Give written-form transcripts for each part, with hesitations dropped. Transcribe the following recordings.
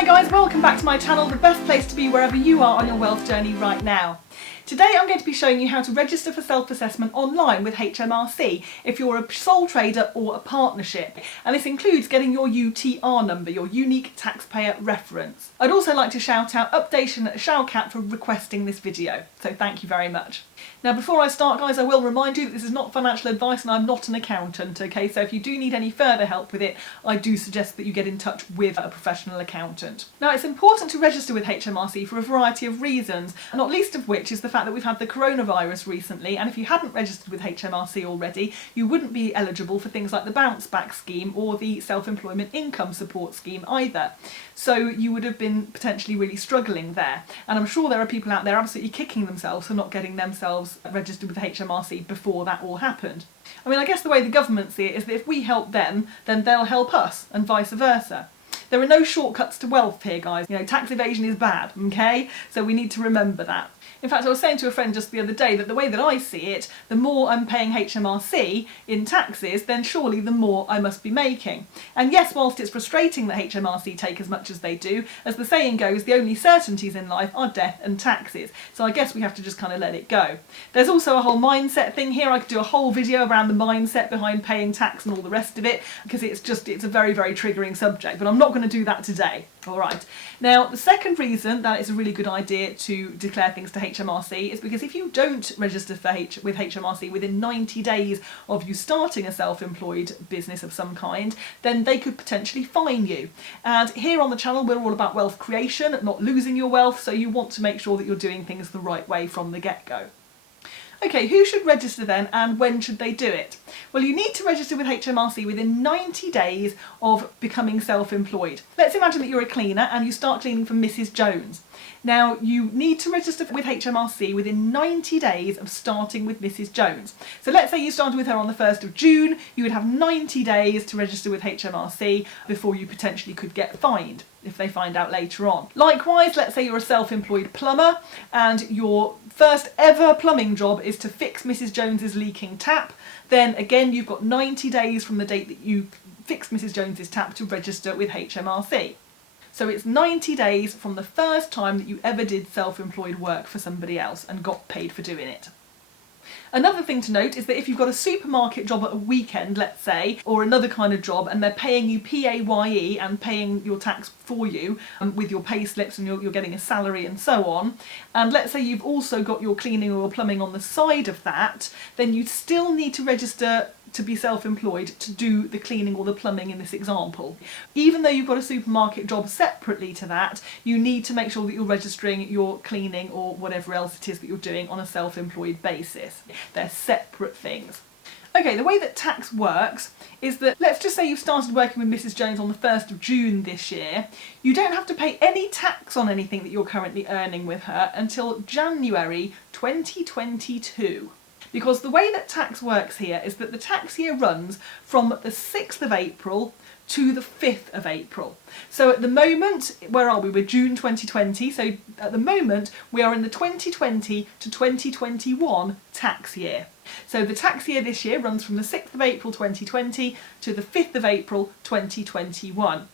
Hi guys, welcome back to my channel, the best place to be wherever you are on your wealth journey right now. Today I'm going to be showing you how to register for self-assessment online with HMRC if you're a sole trader or a partnership, and this includes getting your UTR number, your unique taxpayer reference. I'd also like to shout out Updation at Shoutcat for requesting this video, so thank you very much. Now before I start guys, I will remind you that this is not financial advice and I'm not an accountant, okay, so if you do need any further help with it, I do suggest that you get in touch with a professional accountant. Now it's important to register with HMRC for a variety of reasons, not least of which is the fact that we've had the coronavirus recently, and if you hadn't registered with HMRC already, you wouldn't be eligible for things like the bounce back scheme or the self-employment income support scheme either. So you would have been potentially really struggling there, and I'm sure there are people out there absolutely kicking themselves for not getting themselves registered with HMRC before that all happened. I mean, I guess the way the government see it is that if we help them, then they'll help us, and vice versa. There are no shortcuts to wealth here, guys. You know, tax evasion is bad, okay? So we need to remember that. In fact, I was saying to a friend just the other day that the way that I see it, the more I'm paying HMRC in taxes, then surely the more I must be making. And yes, whilst it's frustrating that HMRC take as much as they do, as the saying goes, the only certainties in life are death and taxes. So I guess we have to just kind of let it go. There's also a whole mindset thing here. I could do a whole video around the mindset behind paying tax and all the rest of it, because it's a very, very triggering subject, but I'm not going to do that today. All right. Now, the second reason that it's a really good idea to declare things to HMRC is because if you don't register with HMRC within 90 days of you starting a self-employed business of some kind, then they could potentially fine you. And here on the channel, we're all about wealth creation, not losing your wealth, so you want to make sure that you're doing things the right way from the get-go. Okay, who should register then, and when should they do it? Well, you need to register with HMRC within 90 days of becoming self-employed. Let's imagine that you're a cleaner and you start cleaning for Mrs. Jones. Now, you need to register with HMRC within 90 days of starting with Mrs. Jones. So let's say you started with her on the 1st of June, you would have 90 days to register with HMRC before you potentially could get fined if they find out later on. Likewise, let's say you're a self-employed plumber and your first ever plumbing job is to fix Mrs. Jones's leaking tap, then again you've got 90 days from the date that you fixed Mrs. Jones's tap to register with HMRC. So it's 90 days from the first time that you ever did self-employed work for somebody else and got paid for doing it. Another thing to note is that if you've got a supermarket job at a weekend, let's say, or another kind of job, and they're paying you PAYE and paying your tax for you with your pay slips and you're getting a salary and so on, and let's say you've also got your cleaning or plumbing on the side of that, then you still need to register to be self-employed to do the cleaning or the plumbing in this example. Even though you've got a supermarket job separately to that, you need to make sure that you're registering your cleaning or whatever else it is that you're doing on a self-employed basis. They're separate things. Okay, the way that tax works is that, let's just say you've started working with Mrs. Jones on the 1st of June this year, you don't have to pay any tax on anything that you're currently earning with her until January 2022. Because the way that tax works here is that the tax year runs from the 6th of April to the 5th of April. So at the moment, where are we? We're June 2020, so at the moment we are in the 2020 to 2021 tax year. So the tax year this year runs from the 6th of April 2020 to the 5th of April 2021.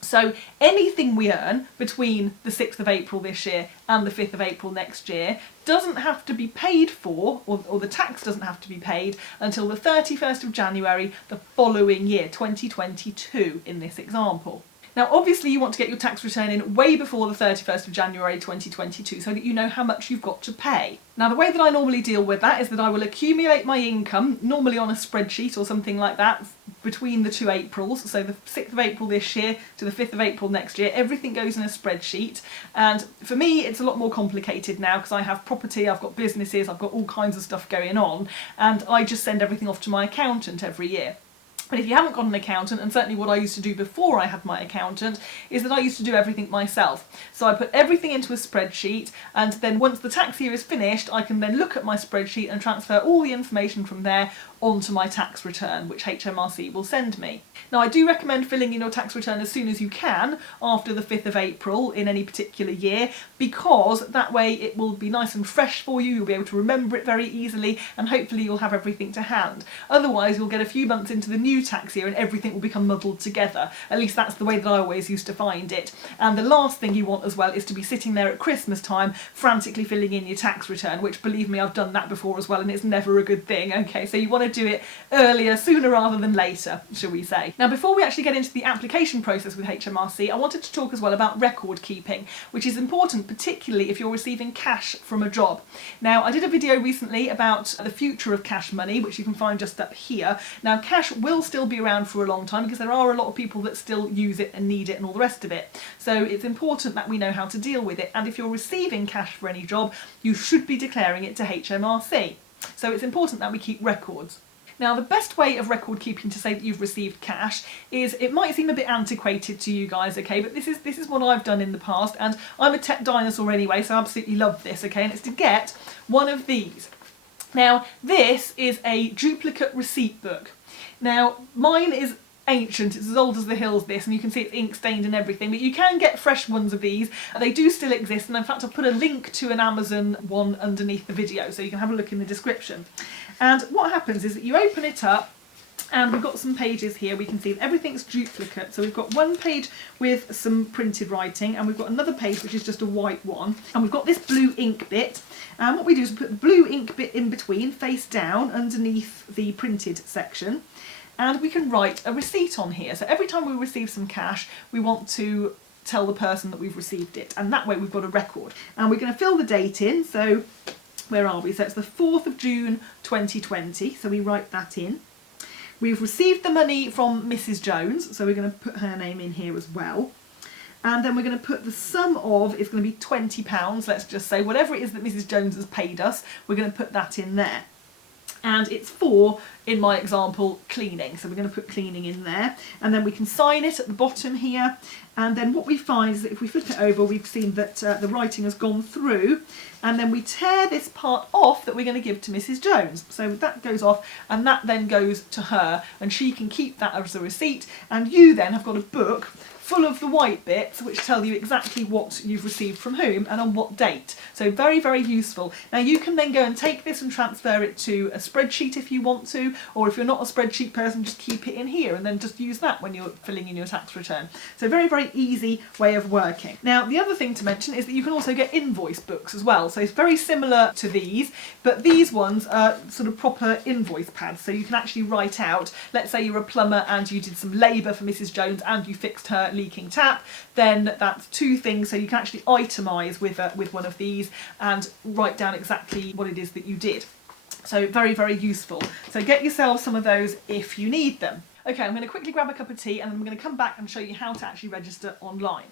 So anything we earn between the 6th of April this year and the 5th of April next year doesn't have to be paid for, or the tax doesn't have to be paid until the 31st of January the following year, 2022 in this example. Now obviously you want to get your tax return in way before the 31st of January 2022 so that you know how much you've got to pay. Now the way that I normally deal with that is that I will accumulate my income, normally on a spreadsheet or something like that, between the 2 Aprils, so the 6th of April this year to the 5th of April next year, everything goes in a spreadsheet. And for me it's a lot more complicated now because I have property, I've got businesses, I've got all kinds of stuff going on, and I just send everything off to my accountant every year. But if you haven't got an accountant, and certainly what I used to do before I had my accountant, is that I used to do everything myself. So I put everything into a spreadsheet, and then once the tax year is finished, I can then look at my spreadsheet and transfer all the information from there onto my tax return, which HMRC will send me. Now, I do recommend filling in your tax return as soon as you can after the 5th of April in any particular year, because that way it will be nice and fresh for you, you'll be able to remember it very easily, and hopefully you'll have everything to hand. Otherwise, you'll get a few months into the new tax year and everything will become muddled together. At least that's the way that I always used to find it. And the last thing you want as well is to be sitting there at Christmas time frantically filling in your tax return, which, believe me, I've done that before as well, and it's never a good thing. Okay, so you want to do it earlier, sooner rather than later, shall we say. Now, before we actually get into the application process with HMRC, I wanted to talk as well about record keeping, which is important, particularly if you're receiving cash from a job. Now, I did a video recently about the future of cash money, which you can find just up here. Now, cash will still be around for a long time because there are a lot of people that still use it and need it and all the rest of it. So it's important that we know how to deal with it. And if you're receiving cash for any job, you should be declaring it to HMRC. So it's important that we keep records. Now, the best way of record keeping to say that you've received cash is, it might seem a bit antiquated to you guys, okay, but this is what I've done in the past, and I'm a tech dinosaur anyway, so I absolutely love this, okay, and it's to get one of these. Now, this is a duplicate receipt book. Now, mine is ancient, it's as old as the hills, this, and you can see it's ink stained and everything, but you can get fresh ones of these. They do still exist, and in fact I've put a link to an Amazon one underneath the video, so you can have a look in the description. And what happens is that you open it up, and we've got some pages here. We can see that everything's duplicate, so we've got one page with some printed writing, and we've got another page which is just a white one, and we've got this blue ink bit, and what we do is put the blue ink bit in between, face down, underneath the printed section, and we can write a receipt on here. So every time we receive some cash, we want to tell the person that we've received it, and that way we've got a record. And we're going to fill the date in, so where are we? So it's the 4th of June 2020, so we write that in. We've received the money from Mrs. Jones, so we're going to put her name in here as well. And then we're going to put the sum of, it's going to be £20, let's just say, whatever it is that Mrs. Jones has paid us, we're going to put that in there. And it's for, in my example, cleaning. So we're going to put cleaning in there. And then we can sign it at the bottom here. And then what we find is that if we flip it over, we've seen that the writing has gone through. And then we tear this part off that we're going to give to Mrs. Jones. So that goes off, and that then goes to her. And she can keep that as a receipt. And you then have got a book full of the white bits which tell you exactly what you've received from whom and on what date. So very, very useful. Now you can then go and take this and transfer it to a spreadsheet if you want to, or if you're not a spreadsheet person, just keep it in here and then just use that when you're filling in your tax return. So very, very easy way of working. Now, the other thing to mention is that you can also get invoice books as well. So it's very similar to these, but these ones are sort of proper invoice pads. So you can actually write out, let's say you're a plumber and you did some labour for Mrs. Jones and you fixed her leaking tap, then that's two things. So you can actually itemise with one of these and write down exactly what it is that you did. So very, very useful. So get yourself some of those if you need them. Okay, I'm going to quickly grab a cup of tea and I'm going to come back and show you how to actually register online.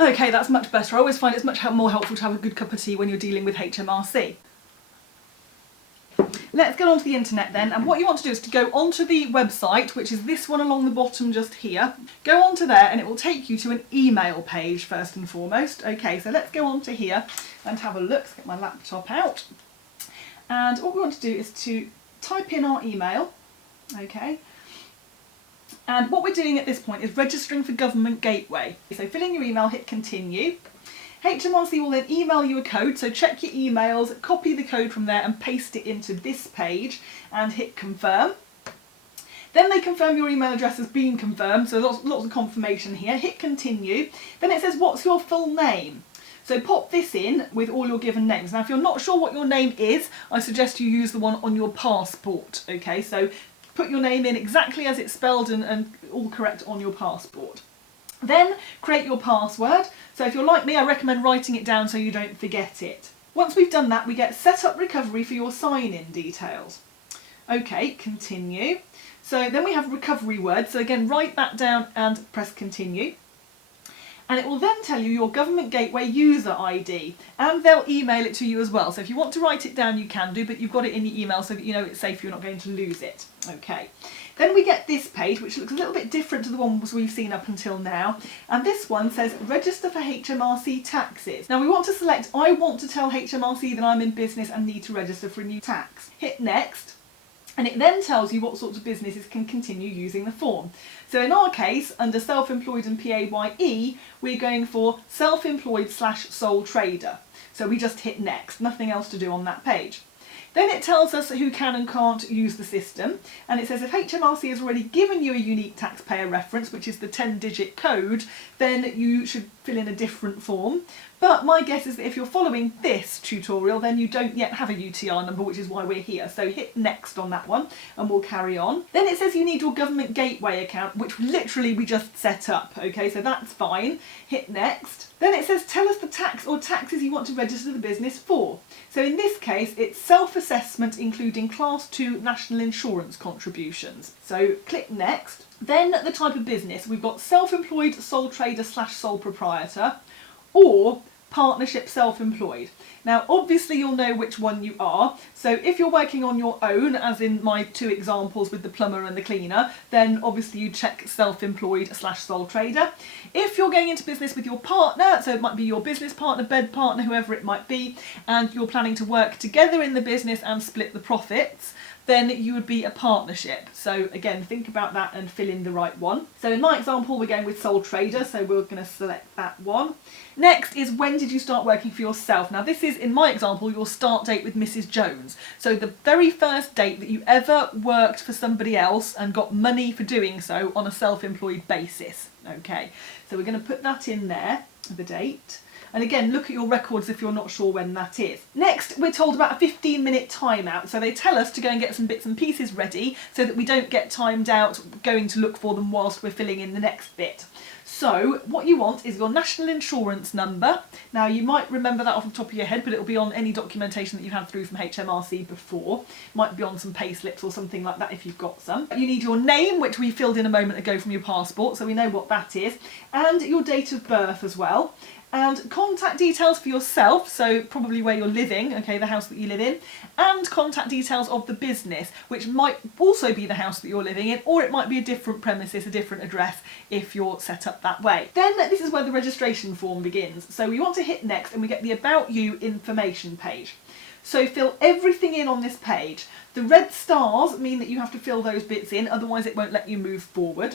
Okay, that's much better. I always find it's much more helpful to have a good cup of tea when you're dealing with HMRC. Let's get onto the internet then, and what you want to do is to go onto the website, which is this one along the bottom just here. Go onto there and it will take you to an email page first and foremost. Okay, so let's go onto here and have a look. Let's get my laptop out. And what we want to do is to type in our email, okay. And what we're doing at this point is registering for Government Gateway. So fill in your email, hit continue. HMRC will then email you a code, so check your emails, copy the code from there and paste it into this page and hit confirm. Then they confirm your email address has been confirmed, so lots of confirmation here. Hit continue. Then it says, what's your full name? So pop this in with all your given names. Now if you're not sure what your name is, I suggest you use the one on your passport, okay? So put your name in exactly as it's spelled and all correct on your passport. Then create your password. So if you're like me, I recommend writing it down so you don't forget it. Once we've done that, we get set up recovery for your sign-in details. Okay, continue. So then we have recovery word. So again, write that down and press continue. And it will then tell you your Government Gateway user ID, and they'll email it to you as well. So if you want to write it down, you can do, but you've got it in your email so that you know it's safe, you're not going to lose it. Okay. Then we get this page, which looks a little bit different to the ones we've seen up until now. And this one says, register for HMRC taxes. Now we want to select, I want to tell HMRC that I'm in business and need to register for a new tax. Hit next. And it then tells you what sorts of businesses can continue using the form. So in our case, under self-employed and PAYE, we're going for self-employed/sole trader. So we just hit next, nothing else to do on that page. Then it tells us who can and can't use the system, and it says if HMRC has already given you a unique taxpayer reference, which is the 10-digit code, then you should fill in a different form. But my guess is that if you're following this tutorial, then you don't yet have a UTR number, which is why we're here. So hit next on that one and we'll carry on. Then it says you need your Government Gateway account, which literally we just set up. Okay, so that's fine. Hit next. Then it says tell us the tax or taxes you want to register the business for. So in this case, it's self-assessment including Class 2 national insurance contributions. So click next. Then the type of business, we've got self-employed, sole trader/sole proprietor, or partnership self-employed. Now obviously you'll know which one you are, so if you're working on your own, as in my two examples with the plumber and the cleaner, then obviously you check self-employed/sole trader. If you're going into business with your partner, so it might be your business partner, bed partner, whoever it might be, and you're planning to work together in the business and split the profits, then you would be a partnership. So again, think about that and fill in the right one. So in my example, we're going with sole trader, so we're going to select that one. Next is when did you start working for yourself? Now this is, in my example, your start date with Mrs. Jones. So the very first date that you ever worked for somebody else and got money for doing so on a self-employed basis. Okay, so we're going to put that in there, the date. And again, look at your records if you're not sure when that is. Next, we're told about a 15-minute timeout. So they tell us to go and get some bits and pieces ready so that we don't get timed out going to look for them whilst we're filling in the next bit. So what you want is your national insurance number. Now you might remember that off the top of your head, but it'll be on any documentation that you've had through from HMRC before. It might be on some pay slips or something like that if you've got some. You need your name, which we filled in a moment ago from your passport, so we know what that is, and your date of birth as well. And contact details for yourself, so probably where you're living, okay, the house that you live in, and contact details of the business, which might also be the house that you're living in, or it might be a different premises, a different address if you're set up that way. Then this is where the registration form begins. So we want to hit next and we get the About You information page. So fill everything in on this page. The red stars mean that you have to fill those bits in, otherwise it won't let you move forward.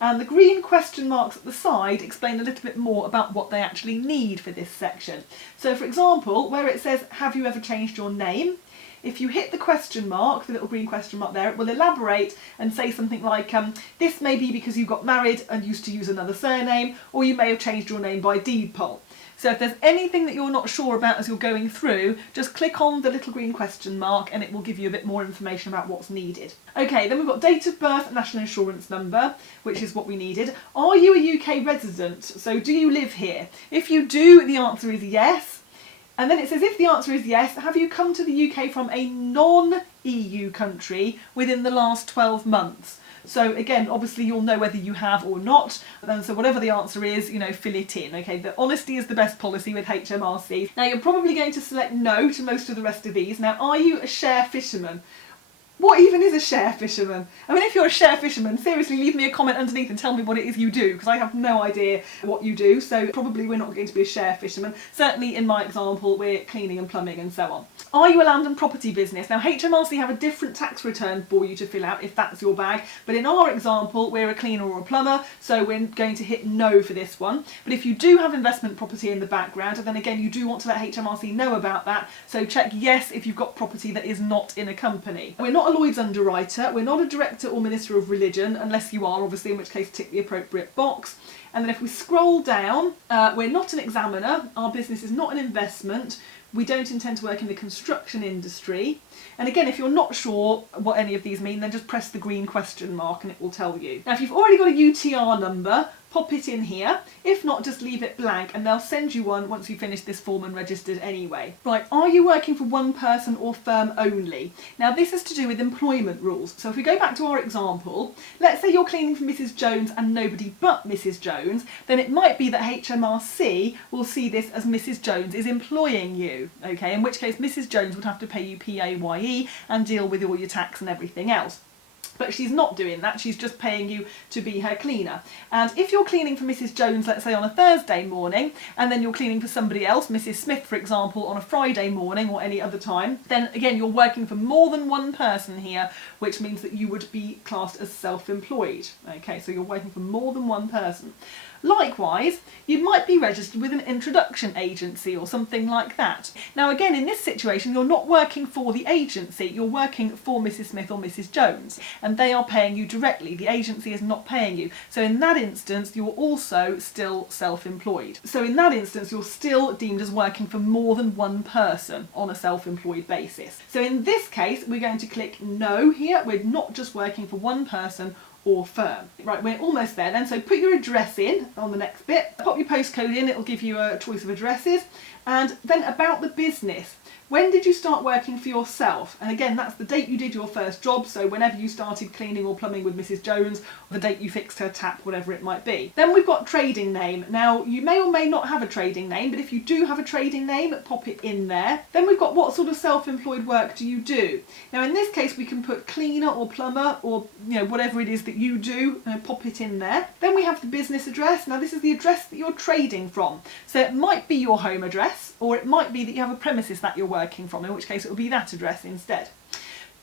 And the green question marks at the side explain a little bit more about what they actually need for this section. So for example, where it says, have you ever changed your name? If you hit the question mark, the little green question mark there, it will elaborate and say something like, this may be because you got married and used to use another surname, or you may have changed your name by deed poll. So if there's anything that you're not sure about as you're going through, just click on the little green question mark and it will give you a bit more information about what's needed. Okay, then we've got date of birth and national insurance number, which is what we needed. Are you a UK resident? So do you live here? If you do, the answer is yes. And then it says if the answer is yes, have you come to the UK from a non-EU country within the last 12 months? So again, obviously you'll know whether you have or not, and so whatever the answer is, you know, fill it in, okay? The honesty is the best policy with HMRC. Now you're probably going to select no to most of the rest of these. Now, are you a share fisherman? What even is a share fisherman? I mean, if you're a share fisherman, seriously, leave me a comment underneath and tell me what it is you do, because I have no idea what you do, so probably we're not going to be a share fisherman. Certainly in my example, we're cleaning and plumbing and so on. Are you a land and property business? Now, HMRC have a different tax return for you to fill out if that's your bag, but in our example, we're a cleaner or a plumber, so we're going to hit no for this one. But if you do have investment property in the background, then again, you do want to let HMRC know about that, so check yes if you've got property that is not in a company. We're not a Lloyd's underwriter, we're not a director or minister of religion, unless you are, obviously, in which case tick the appropriate box. And then if we scroll down, we're not an examiner, our business is not an investment, we don't intend to work in the construction industry. And again, if you're not sure what any of these mean, then just press the green question mark and it will tell you. Now, if you've already got a UTR number, pop it in here. If not, just leave it blank and they'll send you one once you finish this form and registered anyway. Right, are you working for one person or firm only? Now this is to do with employment rules. So if we go back to our example, let's say you're cleaning for Mrs. Jones and nobody but Mrs. Jones, then it might be that HMRC will see this as Mrs. Jones is employing you, okay, in which case Mrs. Jones would have to pay you PAYE and deal with all your tax and everything else. But she's not doing that, she's just paying you to be her cleaner. And if you're cleaning for Mrs. Jones, let's say on a Thursday morning, and then you're cleaning for somebody else, Mrs. Smith for example, on a Friday morning or any other time, then again you're working for more than one person here, which means that you would be classed as self-employed. Okay, so you're working for more than one person. Likewise, you might be registered with an introduction agency or something like that. Now again, in this situation, you're not working for the agency, you're working for Mrs. Smith or Mrs. Jones, and they are paying you directly. The agency is not paying you. So in that instance, you're also still self-employed. So in that instance, you're still deemed as working for more than one person on a self-employed basis. So in this case, we're going to click no here. We're not just working for one person or firm. Right, we're almost there then, so put your address in on the next bit, pop your postcode in, it'll give you a choice of addresses, and then about the business. When did you start working for yourself? And again, that's the date you did your first job, so whenever you started cleaning or plumbing with Mrs. Jones, or the date you fixed her tap, whatever it might be. Then we've got trading name. Now, you may or may not have a trading name, but if you do have a trading name, pop it in there. Then we've got what sort of self-employed work do you do? Now, in this case, we can put cleaner or plumber or, whatever it is that you do, pop it in there. Then we have the business address. Now, this is the address that you're trading from. So it might be your home address, or it might be that you have a premises that you're working from, in which case it will be that address instead.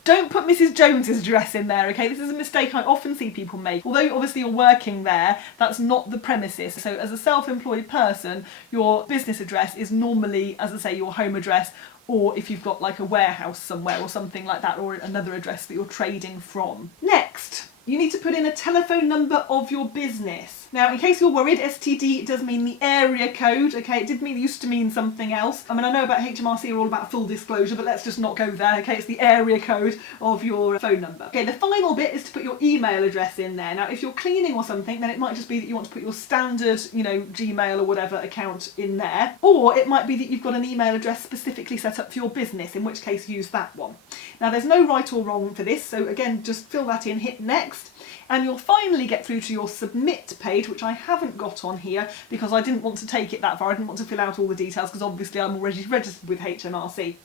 Don't put Mrs. Jones's address in there, okay? This is a mistake I often see people make. Although obviously you're working there, that's not the premises. So as a self-employed person, your business address is normally, as I say, your home address, or if you've got like a warehouse somewhere or something like that, or another address that you're trading from. Next, you need to put in a telephone number of your business. Now, in case you're worried, STD does mean the area code, okay? It used to mean something else. I mean, I know about HMRC are all about full disclosure, but let's just not go there, okay? It's the area code of your phone number. Okay, the final bit is to put your email address in there. Now, if you're cleaning or something, then it might just be that you want to put your standard, Gmail or whatever account in there. Or it might be that you've got an email address specifically set up for your business, in which case use that one. Now, there's no right or wrong for this, so again, just fill that in, hit next. And you'll finally get through to your submit page, which I haven't got on here because I didn't want to take it that far. I didn't want to fill out all the details because obviously I'm already registered with HMRC.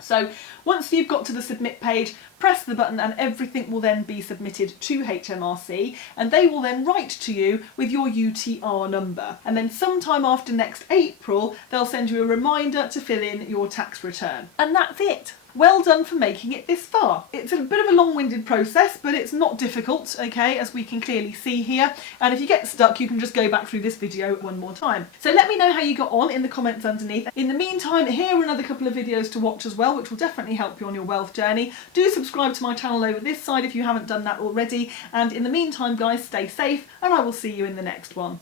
So once you've got to the submit page, press the button and everything will then be submitted to HMRC, and they will then write to you with your UTR number. And then sometime after next April, they'll send you a reminder to fill in your tax return. And that's it. Well done for making it this far. It's a bit of a long-winded process, but it's not difficult, okay, as we can clearly see here. And if you get stuck, you can just go back through this video one more time. So let me know how you got on in the comments underneath. In the meantime, here are another couple of videos to watch as well, which will definitely help you on your wealth journey. Do subscribe to my channel over this side if you haven't done that already. And in the meantime, guys, stay safe, and I will see you in the next one.